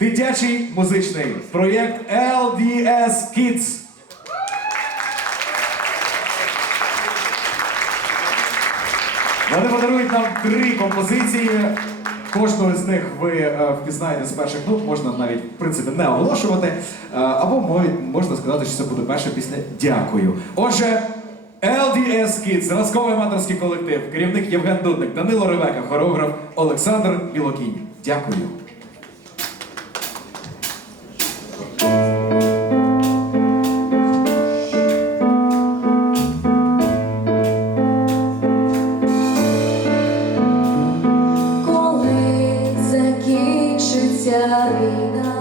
Дитячий музичний проєкт LDS Kids. Вони подарують нам три композиції. Кожного з них ви е, впізнаєте з перших нот, можна навіть в принципі не оголошувати. Е, або можна сказати, що це буде перша після Дякую. Отже, LDS Kids, зразковий аматорський колектив, керівник Євген Дудник, Данило Ревека, хореограф Олександр Білокінь. Дякую. ярина.